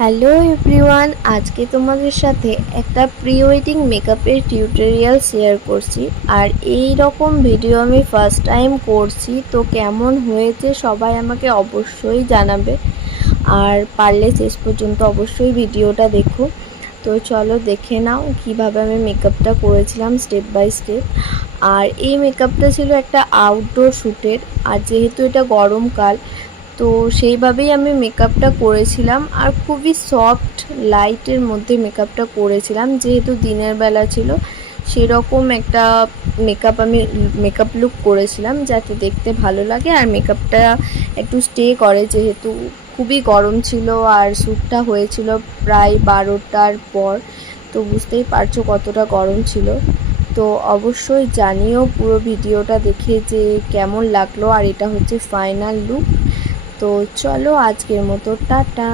Hello everyone, আজকে তোমাদের সাথে একটা প্রি ওয়েডিং মেকআপের টিউটোরিয়াল শেয়ার করছি। আর এই রকম ভিডিও আমি ফার্স্ট টাইম করছি, তো কেমন হয়েছে সবাই আমাকে অবশ্যই জানাবে। আর পারলে শেষ পর্যন্ত অবশ্যই ভিডিওটা দেখো। তো চলো দেখে নাও কিভাবে আমি মেকআপটা করেছিলাম স্টেপ বাই স্টেপ। আর এই মেকআপটা ছিল একটা আউটডোর শ্যুটের, আর যেহেতু এটা গরমকাল তো সেইভাবেই আমি মেকআপটা করেছিলাম। আর খুবই সফট লাইটের মধ্যে মেকআপটা করেছিলাম, যেহেতু দিনের বেলা ছিল সেরকম একটা মেকআপ লুক করেছিলাম যাতে দেখতে ভালো লাগে আর মেকআপটা একটু স্টে করে, যেহেতু খুবই গরম ছিল। আর শ্যুটটা হয়েছিল প্রায় 12টার পর, তো বুঝতেই পারছো কতটা গরম ছিল। তো অবশ্যই জানিও পুরো ভিডিওটা দেখে যে কেমন লাগলো। আর এটা হচ্ছে ফাইনাল লুক। তো চলো আজকের মতো টাটা।